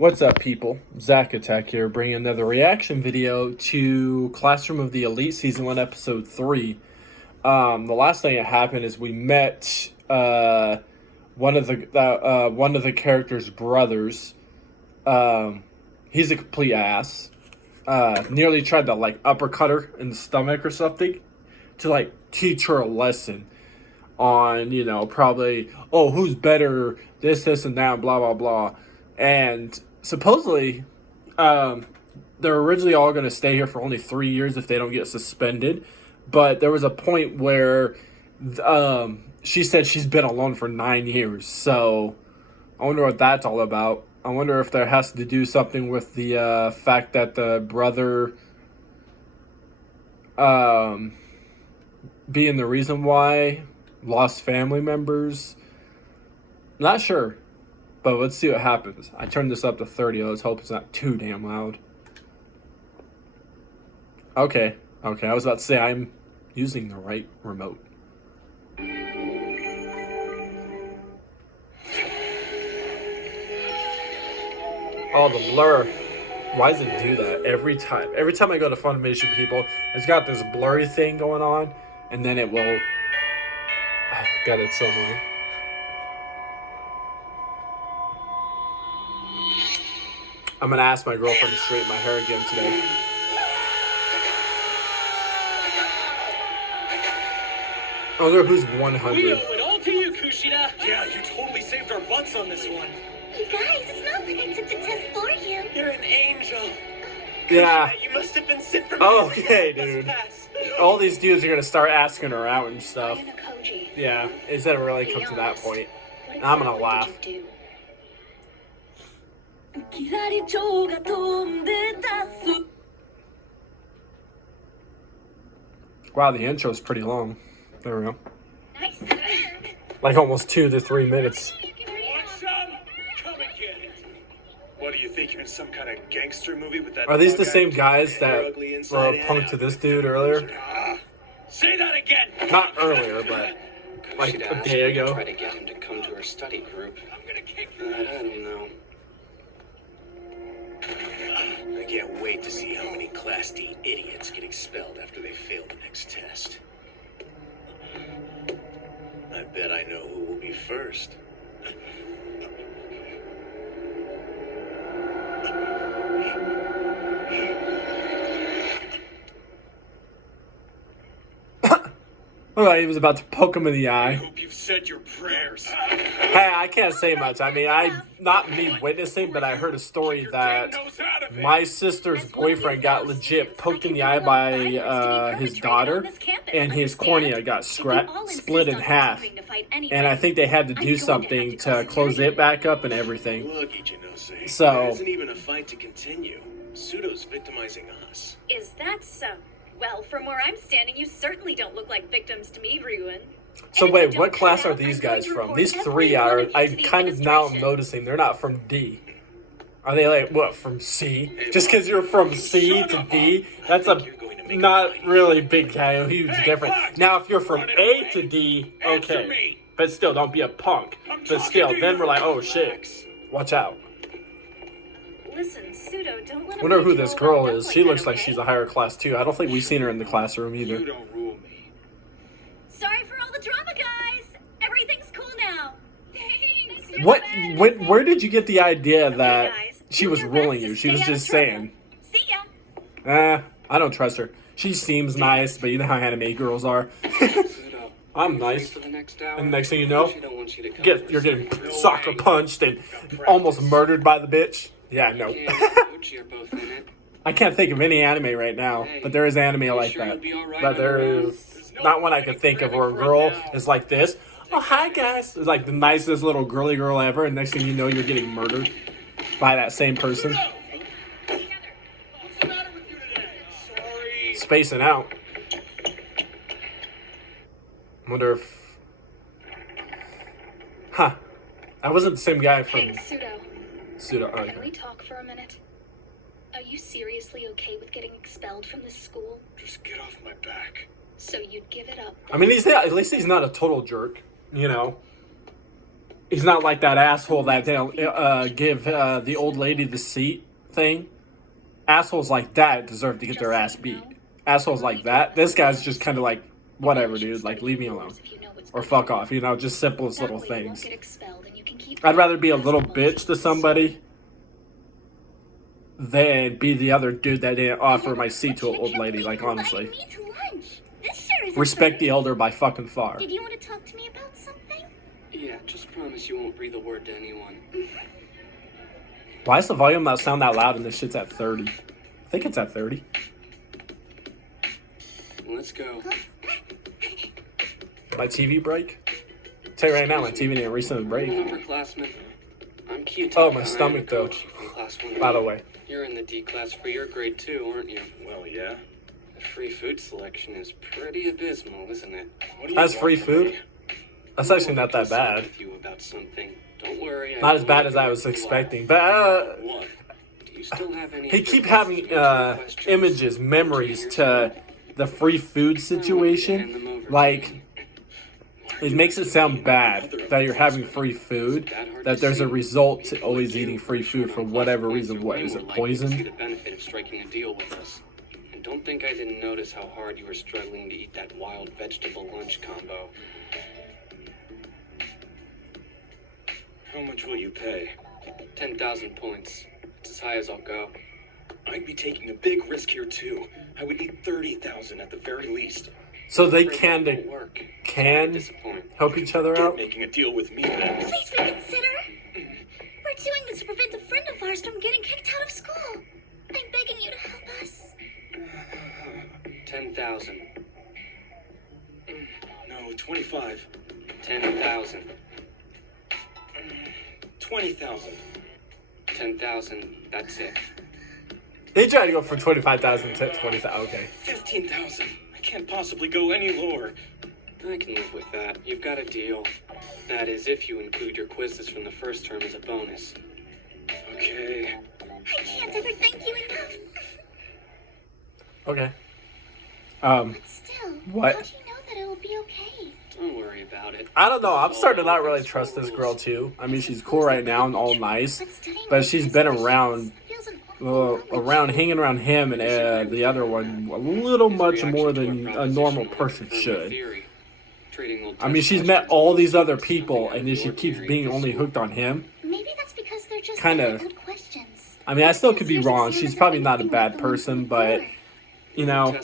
What's up, people? Zach Attack here, bringing another reaction video to Classroom of the Elite Season 1, Episode 3. The last thing that happened is we met one of the characters' brothers. He's a complete ass. Nearly tried to uppercut her in the stomach or something to teach her a lesson on, probably, oh, who's better, this and that, blah blah blah. And supposedly, they're originally all going to stay here for only 3 years if they don't get suspended. But there was a point where she said she's been alone for 9 years. So I wonder what that's all about. I wonder if there has to do something with the fact that the brother being the reason why, lost family members. Not sure. But let's see what happens. I turned this up to 30. Let's hope it's not too damn loud. Okay. I was about to say I'm using the right remote. Oh, the blur. Why does it do that every time? Every time I go to Funimation, people, it's got this blurry thing going on, and then it will... God, it's so annoying. I'm going to ask my girlfriend to straighten my hair again today. I wonder who's 100. We owe it all to you, Kushida. Yeah, you totally saved our butts on this one. You guys, it's not like I took the test for you. You're an angel. Yeah. Kushida, you must have been sent from okay, dude. All these dudes are going to start asking her out and stuff. Yeah, it's going to really come to that point. And I'm going to laugh. Wow, the intro's pretty long. There we go. Nice. Like almost 2 to 3 minutes. Want some? Come and get it. What do you think? You're in some kind of gangster movie with that? Are these the same guys that were punked to this dude earlier? Say that again. Not earlier, but like a day ago. Try to get him to come to our study group. I'm gonna kick you. I don't know. I can't wait to see how many Class D idiots get expelled after they fail the next test. I bet I know who will be first. Oh, he was about to poke him in the I eye. hope you've said your prayers. Hey, I can't say much. I mean, not me witnessing, but I heard a story that my sister's boyfriend got legit poked in the eye by his daughter, and his cornea got split in half. And I think they had to do something to close it back up and everything. Look, Ichinose. So- It isn't even a fight to continue. Pseudo's victimizing us. Is that so? Well, from where I'm standing, you certainly don't look like victims to me, Ryuin. So wait, what class are these guys from? These three are, I kind of now am noticing, they're not from D. Are they like, what, from C? Just because you're from C to D, that's a not really big kind of huge difference. Now, if you're from A to D, okay. But still, don't be a punk. But still, then we're like, oh shit, watch out. Listen, Pseudo, don't let him Wonder who make you this all girl wound up is. like She that, looks like okay? she's a higher class too. I don't think we've seen her in the classroom either. You don't rule me. Sorry for all the drama, guys. Everything's cool now. Thanks. What? Where did you get the idea that guys, she do was your best ruling to you? She stay was out of just trouble. saying. See ya. I don't trust her. She seems nice, but you know how anime girls are. I'm nice. For the next hour. And the next thing you know, She don't want you to come you're getting soccer punched and almost murdered by the bitch. Yeah, no. Coach, you're both in it. I can't think of any anime right now, but there is anime like that. But there is not one I could think of where a girl is like this. Oh, hi guys. It's like the nicest little girly girl ever, and next thing you know, you're getting murdered by that same person. What's the matter with you today? Sorry. Spacing out. I wonder if... Huh. That wasn't the same guy from... Hey, Pseudo, Okay. can we talk for a minute? Are you seriously okay with getting expelled from this school? Just get off my back. So you'd give it up? I mean, at least he's not a total jerk, you know. He's not like that asshole that they'll give the old lady the seat thing. Assholes like that deserve to get their ass beat. Assholes like that. This guy's just kind of like, whatever, dude. Like, leave me alone. Or fuck off. You know, just simplest little things. I'd rather be a little bitch to somebody than be the other dude that didn't offer my seat to an old lady. Like, honestly. Respect the elder by fucking far. Did you want to talk to me about something? Yeah, just promise you won't breathe a word to anyone. Why is the volume not sound that loud and this shit's at 30? I think it's at 30. Let's go. My TV break? I'll tell you right now, my TV didn't recently break. Upperclassman. I'm Kiyotaka. Oh, my stomach, though. From class 1. By the way. You're in the D class for your grade 2, aren't you? Well, yeah. The free food selection is pretty abysmal, isn't it? What do you That's want free from food? me? That's actually not that bad. With you about something. Don't worry. Not as bad as I was expecting. But, What? Do you still have any he keep having images, memories to the free food situation. Like, it makes it sound bad that you're having free food, that there's a result to always eating free food for whatever reason. What, is it poison? The benefit of striking a deal with us. And don't think I didn't notice how hard you were struggling to eat that wild vegetable lunch combo. How much will you pay? 10,000 points. It's as high as I'll go. I'd be taking a big risk here too. I would need 30,000 at the very least. So they Afraid that can won't work. can help each other Get out? making a deal with me then. Please reconsider. We're doing this to prevent a friend of ours from getting kicked out of school. I'm begging you to help us. 10,000. No, 25. 10,000. 20,000. 10,000. That's it. They tried to go from 25,000 to 20,000. Okay. 15,000. I can't possibly go any lower. I can live with that. You've got a deal. That is, if you include your quizzes from the first term as a bonus. Okay. I can't ever thank you enough. Okay. But still, What? how do you know that it'll be okay? Don't worry about it. I don't know. I'm starting to not really trust this girl too. I mean, she's cool right now and all nice, but she's been around, hanging around him and the other one a little much more than a normal person should. I mean, she's met all these other people, and then she keeps being only hooked on him. Maybe that's because they're just Kinda. good questions. I mean, I still could be wrong. She's probably not a bad person, but you know,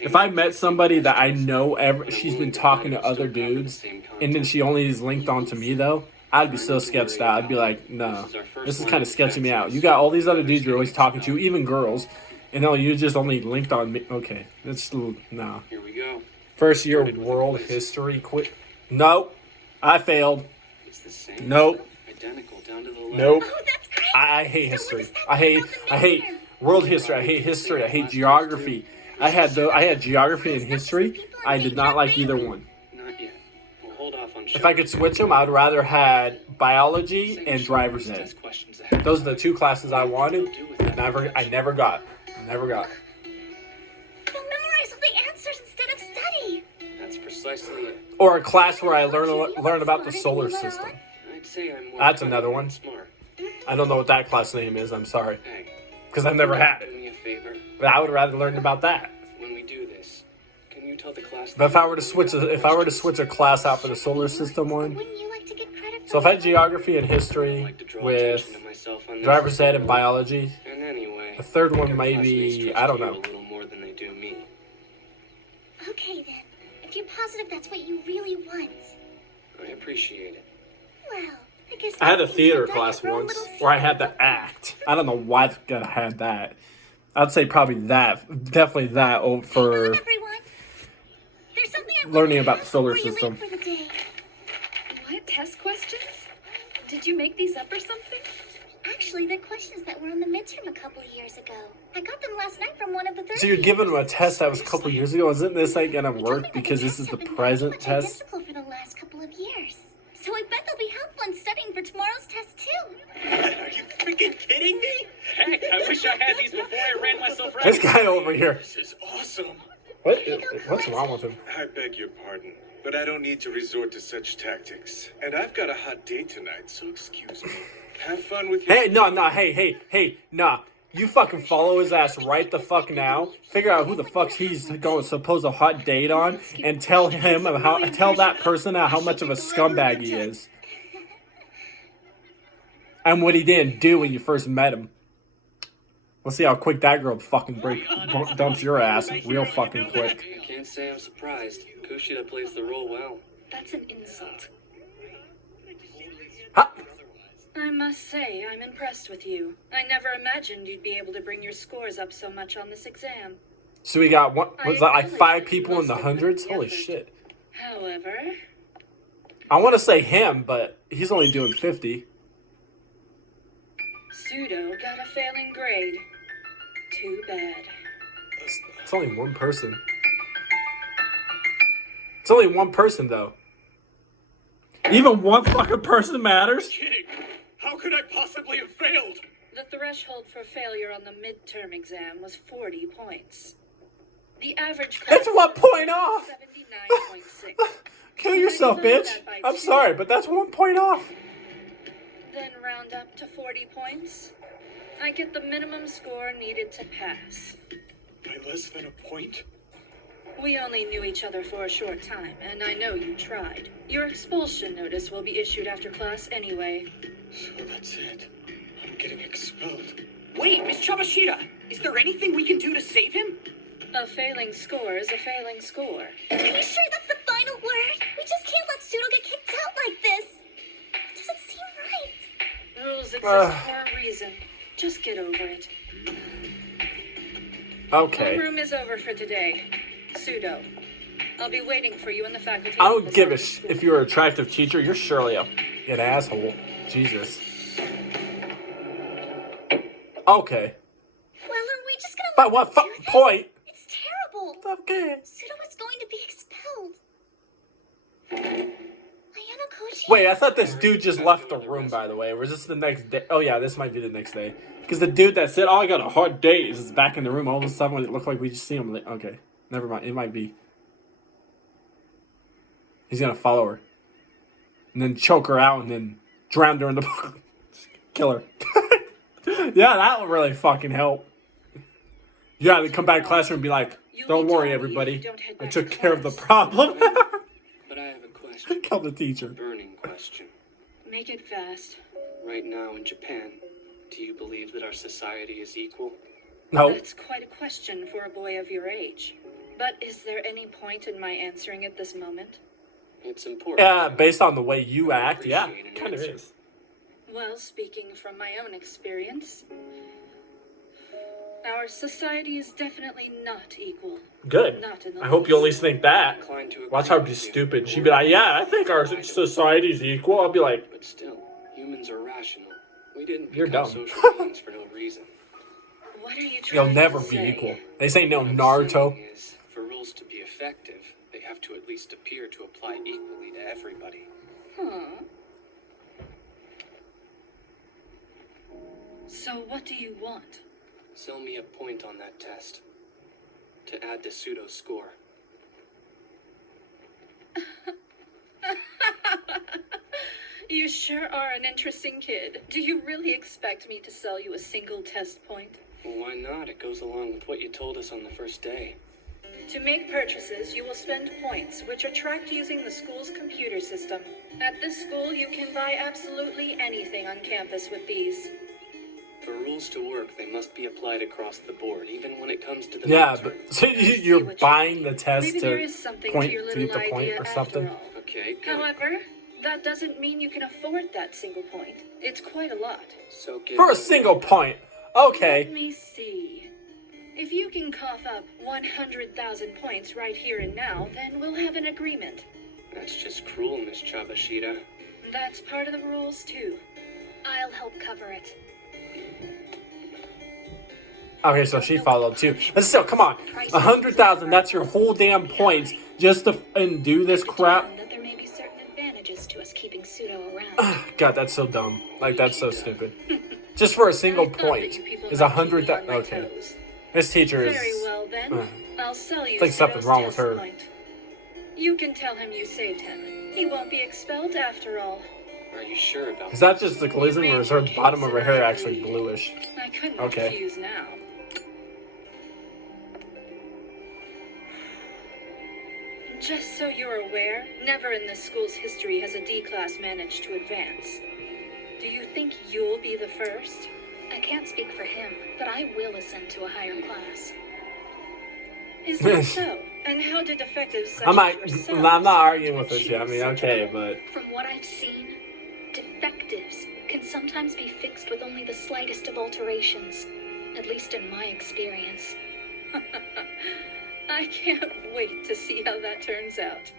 if I met somebody that I know she's been talking to other dudes, and then she only is linked onto me though, I'd be so sketched out. I'd be like, no, this is kind of sketching me out. You got all these other dudes you're always talking to, even girls, and no, you just only linked on me. Okay, that's no. Here we go. First year world history quit. Nope, I failed. It's the same. Nope. Identical down to the letter. Nope. Oh, that's great. I hate So what history. does that I mean hate about the midterm? world history. I hate history. I hate geography. I had geography and history. I did not like either one. Not yet. We'll hold off on If I could switch them, I'd rather had biology and driver's ed. Those are the two classes I wanted. I never got. They'll memorize all the answers instead of study. That's precisely it. Or a class where I learn about the solar system. I'd say I'm more That's another one. smart. I don't know what that class name is. I'm sorry, Hey, because I've never had do it. me a favor. But I would rather learn about that. When we do this, can you tell the class? But if I were to switch a class out for the solar system one, Wouldn't you like to get credit for so if I had geography and history with driver's ed and biology, And anyway, the third your one may classmates be, trust I don't you know. a little more than they do me. Okay then. If you're positive that's what you really want. I appreciate it. Well, I guess I had a that means theater you're class your own once little where I had to secret. act. I don't know why I had that. I'd say probably that. Definitely that for Everyone. There's something I learning wanted to about the ask solar before you system. leave for the day. What? Test questions? Did you make these up or something? Actually, they're questions that were on the midterm a couple years ago. I got them last night from one of the third So you're giving them a graders. test that was a couple years ago. Isn't this like gonna They told me work that because the this is tests the have been present pretty much test? identical for the last couple of years. So I bet they'll be helpful in studying for tomorrow's test too. Are you freaking kidding me? Heck, I wish I had these before I ran myself right. This guy over here. This is awesome. What? What's wrong with him? I beg your pardon, but I don't need to resort to such tactics. And I've got a hot date tonight, so excuse me. Have fun with your... Hey, no, hey, nah. You fucking follow his ass right the fuck now. Figure out who the fuck he's going to suppose a hot date on, and tell that person how much of a scumbag he is, and what he didn't do when you first met him. Let's see how quick that girl fucking dumps your ass real fucking quick. I can't say I'm surprised. Kushida plays the role well. That's an insult. Ha! I must say, I'm impressed with you. I never imagined you'd be able to bring your scores up so much on this exam. So we got what was that, like 5 people in the hundreds? Holy shit. However, I want to say him, but he's only doing 50. Pseudo got a failing grade. Too bad. It's only one person. It's only one person, though. Even one fucking person matters? Kidding! How could I possibly have failed? The threshold for failure on the midterm exam was 40 points. The average It's 1 point off! 79.6. Kill yourself, bitch. I'm sorry, but that's 1 point off. Then round up to 40 points. I get the minimum score needed to pass. By less than a point? We only knew each other for a short time, and I know you tried. Your expulsion notice will be issued after class anyway. So that's it. I'm getting expelled. Wait, Miss Chabashida, is there anything we can do to save him? A failing score is a failing score. Are you sure that's the final word? We just can't let Pseudo get kicked out like this. It doesn't seem right. Rules exist for a reason. Just get over it. Okay. Homeroom is over for today. Pseudo, I'll be waiting for you in the faculty I don't office give a after school. if you're an attractive teacher, you're surely an asshole. Jesus. Okay. Well, are we just gonna By let what him fucking do this? point? It's terrible. Okay. Pseudo is going to be expelled. Ayano-koji? Wait, I thought this dude just left the room, by the way. Or is this the next day? Oh, yeah, this might be the next day. Because the dude that said, oh, I got a hard date, is back in the room all of a sudden when it looked like we just see him. Like, okay, never mind. It might be. He's going to follow her. And then choke her out and then drown her in the... Kill her. Yeah, that would really fucking help. You gotta come back to classroom and be like, don't worry, everybody. I took care of the problem. But I have a question. Kill the teacher. Burning question. Make it fast. Right now in Japan, do you believe that our society is equal? No. That's quite a question for a boy of your age. But is there any point in my answering it this moment? It's important. Yeah, based on the way you act, yeah, kind of is. Well, speaking from my own experience, our society is definitely not equal. Good. Not in the I hope you at least think that. Inclined to Watch agree how with you. stupid. She'd be like, yeah, I think our society's equal. I'll be like, But still, humans are rational. We didn't You're become dumb. social beings for no reason. What are you trying you'll never to be say? equal. They say no What I'm Naruto. saying is, for rules to be effective, they have to at least appear to apply equally to everybody. Huh. So what do you want? Sell me a point on that test. To add to Pseudo's score. You sure are an interesting kid. Do you really expect me to sell you a single test point? Well, why not? It goes along with what you told us on the first day. To make purchases, you will spend points, which are tracked using the school's computer system. At this school, you can buy absolutely anything on campus with these. For rules to work, they must be applied across the board, even when it comes to the Yeah, midterm. but so you're buying the test Maybe there to is something point to your to little get the point idea or something. after all. Okay, good. However, that doesn't mean you can afford that single point. It's quite a lot. So give For a me- single point. Let Okay. me see. If you can cough up 100,000 points right here and now, then we'll have an agreement. That's just cruel, Miss Chabashida. That's part of the rules, too. I'll help cover it. Okay, so she followed too. But still, come on. 100,000, that's your whole damn points just to do this crap. That there may be certain advantages to us keeping Pseudo around. God, that's so dumb. Like, that's so stupid. Just for a single I thought that point you people is might keep me 100,000. on my Okay. toes. This teacher is... Very well then. uh, I'll sell you think something's Pseudo's wrong with test her. point. You can tell him you saved him. He won't be expelled after all. Are you sure about Is that just the collision, or is her bottom of her hair actually bluish? I couldn't Okay. refuse now. Just so you're aware, never in this school's history has a D class managed to advance. Do you think you'll be the first? I can't speak for him, but I will ascend to a higher class. Is that so? And how do defectives such I'm as not, yourself I'm not arguing start with to this yet. I achieve mean, such okay, a- but... From what I've seen, defectives can sometimes be fixed with only the slightest of alterations, at least in my experience. I can't wait to see how that turns out.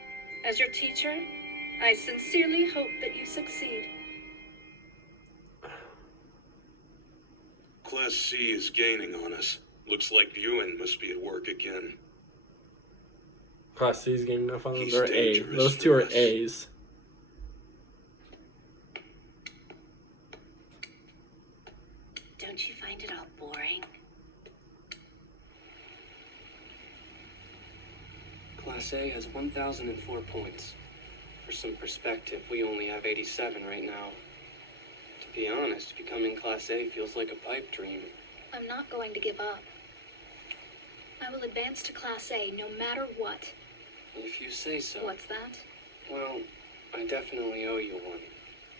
As your teacher, I sincerely hope that you succeed. Class C is gaining on us. Looks like Ewan must be at work again. Class C's getting enough on them. He's They're A. dangerous Those for two are us. A's. Don't you find it all boring? Class A has 1,004 points. For some perspective, we only have 87 right now. To be honest, becoming Class A feels like a pipe dream. I'm not going to give up. I will advance to Class A no matter what. If you say so. What's that? Well, I definitely owe you one.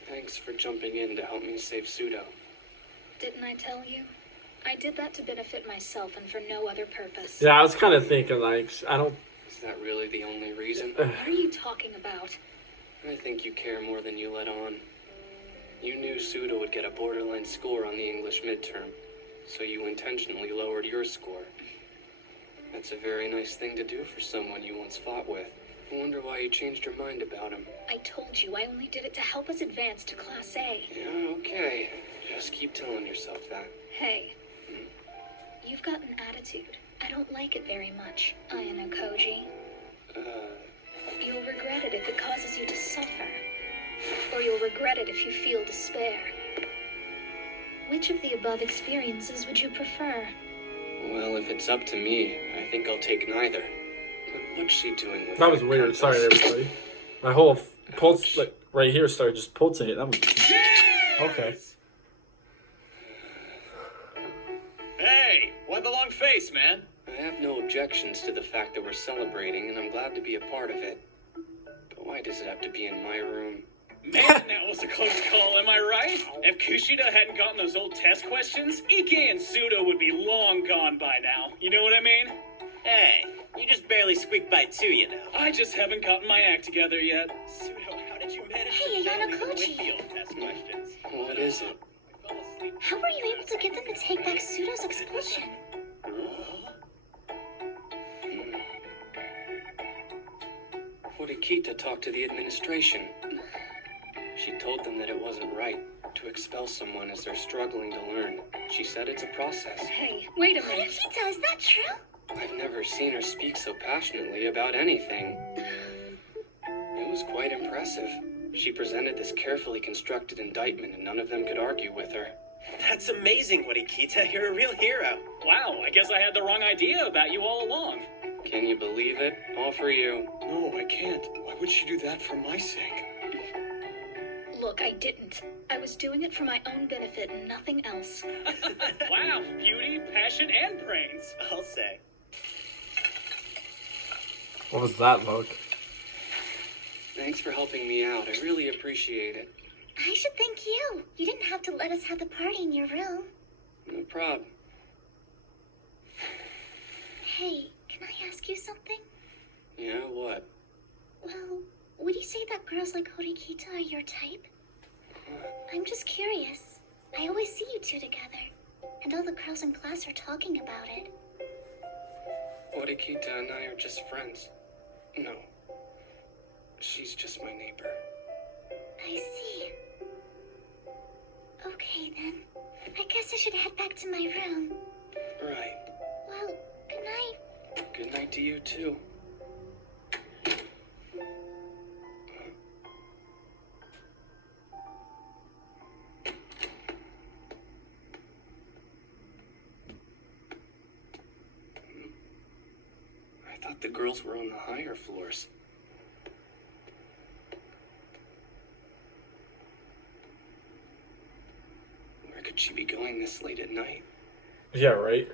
Thanks for jumping in to help me save Pseudo. Didn't I tell you? I did that to benefit myself and for no other purpose. Yeah, I was kind of thinking, like, I don't... Is that really the only reason? What are you talking about? I think you care more than you let on. You knew Pseudo would get a borderline score on the English midterm, so you intentionally lowered your score. That's a very nice thing to do for someone you once fought with. I wonder why you changed your mind about him. I told you I only did it to help us advance to Class A. Yeah, okay. Just keep telling yourself that. Hey, you've got an attitude. I don't like it very much, Ayano Koji. You'll regret it if it causes you to suffer. Or you'll regret it if you feel despair. Which of the above experiences would you prefer? Well, if it's up to me, I think I'll take neither. But what's she doing with That was that weird. compass? Sorry, everybody. My whole pulse, like, right here started just pulsating. That was... Okay. Hey, why the long face, man? I have no objections to the fact that we're celebrating, and I'm glad to be a part of it. But why does it have to be in my room? Man, that was a close call, am I right? If Kushida hadn't gotten those old test questions, Ike and Pseudo would be long gone by now. You know what I mean? Hey, you just barely squeaked by two, you know. I just haven't gotten my act together yet. Pseudo, how did you manage Hey, to barely Ayano win Koji. the old test questions? What is it? I fell asleep. How were you able to get them to take back Pseudo's expulsion? Horikita talked to the administration. She told them that it wasn't right to expel someone as they're struggling to learn. She said it's a process. Hey, wait a minute. Horikita, is that true? I've never seen her speak so passionately about anything. It was quite impressive. She presented this carefully constructed indictment and none of them could argue with her. That's amazing, Horikita. You're a real hero. Wow, I guess I had the wrong idea about you all along. Can you believe it? All for you. No, I can't. Why would she do that for my sake? Look, I didn't. I was doing it for my own benefit and nothing else. Wow, beauty, passion, and brains. I'll say. What was that look? Thanks for helping me out. I really appreciate it. I should thank you. You didn't have to let us have the party in your room. No problem. Hey, can I ask you something? Yeah, what? Well, would you say that girls like Horikita are your type? I'm just curious. I always see you two together, and all the girls in class are talking about it. Horikita and I are just friends. No. She's just my neighbor. I see. Okay then. I guess I should head back to my room. Right. Well, good night. Good night to you, too. the girls were on the higher floors. Where could she be going this late at night? Yeah, right.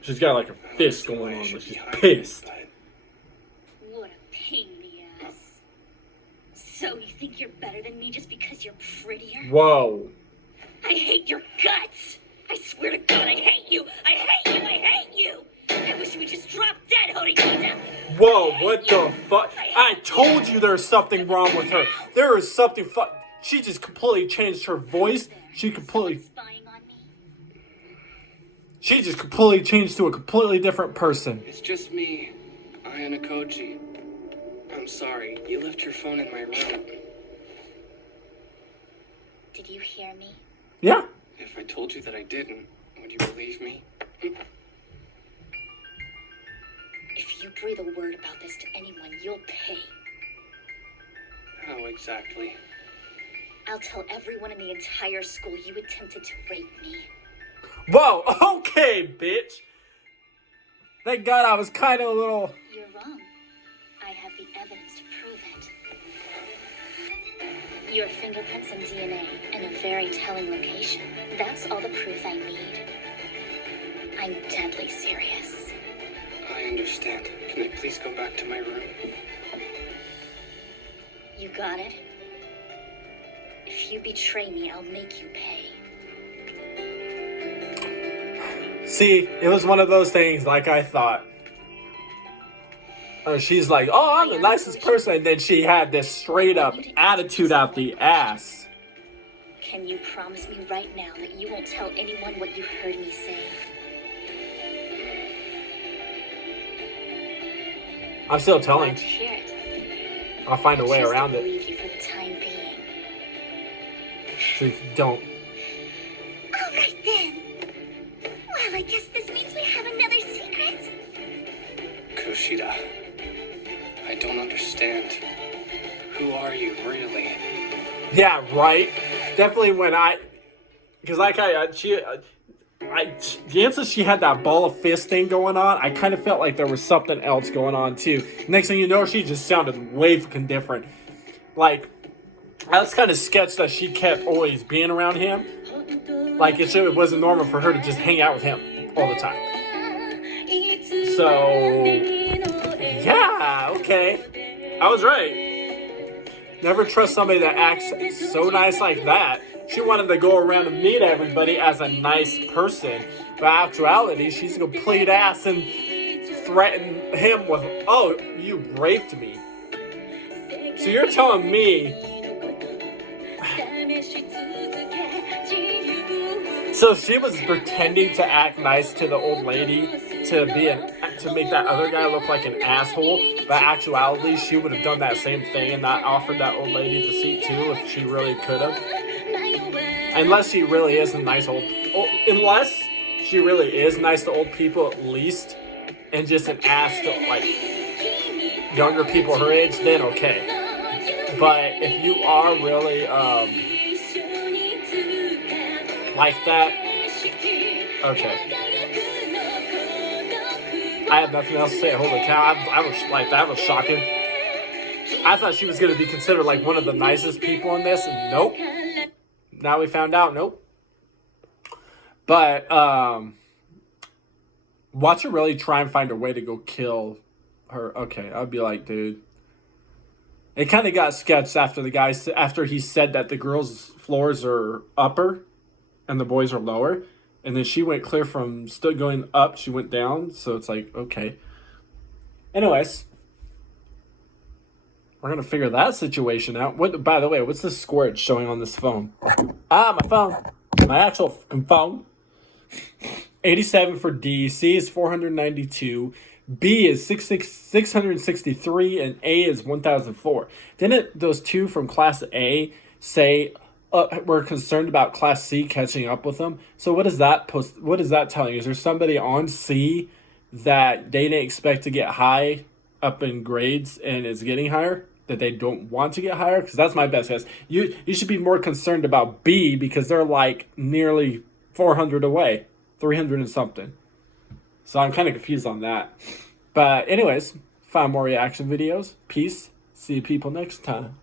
She's got like a fist going on, but she's pissed. What a pain in the ass. So you think you're better than me just because you're prettier? Whoa. I hate your guts! I swear to God, I hate you! I hate you! I hate you! I wish you would just drop dead, Horikita! Whoa, what the fuck? I told you there's something wrong with her. There is something She just completely changed her voice. She just completely changed to a completely different person. It's just me, Ayana Koji. I'm sorry, you left your phone in my room. Did you hear me? Yeah. If I told you that I didn't, would you believe me? If you breathe a word about this to anyone, you'll pay. How exactly? I'll tell everyone in the entire school you attempted to rape me. Whoa, okay, bitch. Thank God I was kind of a little... You're wrong. I have the evidence to prove it. Your fingerprints and DNA in a very telling location. That's all the proof I need. I'm deadly serious. I understand. Can I please go back to my room? You got it? If you betray me, I'll make you pay. See, it was one of those things like I thought. She's like, oh, I'm the nicest person. And then she had this straight up attitude out the ass. Can you promise me right now that you won't tell anyone what you heard me say? I'm still telling. Glad to hear it. I'll find a way around it. Believe you for the time being. So you don't. All right then. Well, I guess this means we have another secret. Kushida, I don't understand. Who are you, really? Yeah, right. Definitely when because like the instant she had that ball of fist thing going on, I kind of felt like there was something else going on too. Next thing you know, she just sounded way fucking different. Like, I was kind of sketched that she kept always being around him. Like, it wasn't normal for her to just hang out with him all the time. So, yeah, okay. I was right. Never trust somebody that acts so nice like that. She wanted to go around and meet everybody as a nice person. But actuality, she's a complete ass and threatened him with, oh, you raped me. So you're telling me... So she was pretending to act nice to the old lady to make that other guy look like an asshole, but actuality she would have done that same thing and not offered that old lady the seat too if she really could have. Unless she really is a nice unless she really is nice to old people at least, and just an ass to like younger people her age, then okay. But if you are really like that, okay. I have nothing else to say. Holy cow, I was like, that was shocking. I thought she was going to be considered like one of the nicest people in this, and nope. Now we found out, nope. But, watch her really try and find a way to go kill her. Okay, I'd be like, dude. It kind of got sketched after he said that the girls' floors are upper and the boys are lower. And then she went clear from still going up, she went down. So it's like, okay. Anyways. We're going to figure that situation out. By the way, what's the score it's showing on this phone? My phone. My actual phone. 87 for D. C is 492. B is 663. And A is 1004. Didn't those two from Class A say... we're concerned about Class C catching up with them. So what is that telling you? Is there somebody on C that they didn't expect to get high up in grades and is getting higher? That they don't want to get higher? Because that's my best guess. You should be more concerned about B because they're like nearly 400 away. 300 and something. So I'm kind of confused on that. But anyways, find more reaction videos. Peace. See you people next time.